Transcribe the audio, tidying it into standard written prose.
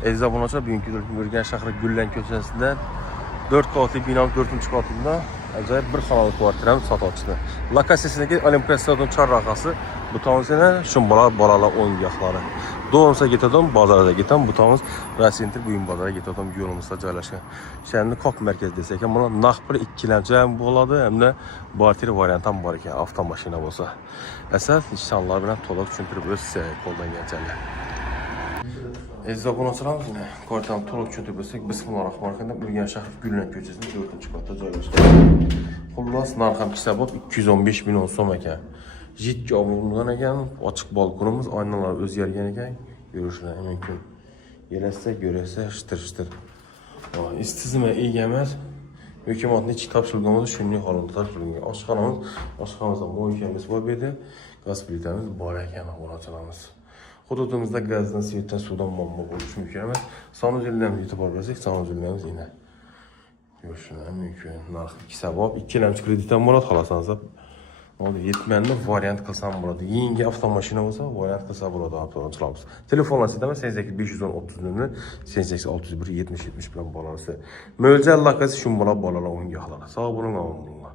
Aziz obunachilar, bugungi Urganch shahri Gullan ko'chasida 4 qavatli binoning 4-qavatida ajoyib bir xonali kvartirani sotmoqchiman. Lokatsiyasidagi Olimpiya stadioni chorrahasi, bu tomonsida bolalar o'yingohlari. Doğumsa getadim, bazarda getam, bu tomons Rasentr buyum bozoriga getadim yo'limizda joylashgan. Shahar Qoq markaz desak ham, buni naq bir ikkilamchi ham bo'ladi, hamda barter variant ham bor ekan, avtomashina bo'lsa. Asas ishonlar bilan to'liq tushuntirib o'tsa qo'llanganchalar. Aziz obunachilarimiz, kvartirani to'liq tushuntirib o'tsak, bismillahirrohmanirrohim, Urganch shahri Gullan ko'chasida 4-qavatda joylashgan. Xullas, narx ham hisobob 215 million so'm ekan. Jiddiy obunalar ekan, ochiq balkonimiz, oynalar o'zgargan ekan, ko'rishlar mumkin. Yelasda ko'rasa, shtir-shtir. Istizma ega emas. Hukumatning ichki topshirig'imiz shunday holatda topshirilgan. Oshxonamizda mo'ykamiz bor edi. Gaz plitamiz bor ekan, obunachilarimiz. Hududimizda gazdan, svetdan, suvdan muammo bo'lishi mumkin emas. Sanuzillarimiz e'tibor bersak, sanuzillarimiz yana ko'rishlar mumkin. Narx hisobob, ikkilamchi kredit ham bo'ladi, xolasangiz. Yetmanni variant qilsam bo'ladi. Yangi avtomashina bo'lsa, variant qilsa bo'ladi avtomobilchilarimiz. Telefonlaringizda 88 530 88 601 70 70 bilan bog'lanasiz. Mo'ljal lokatsiya shunbola bolalar o'yingohlari. Sog' bo'ling, omon bo'linglar.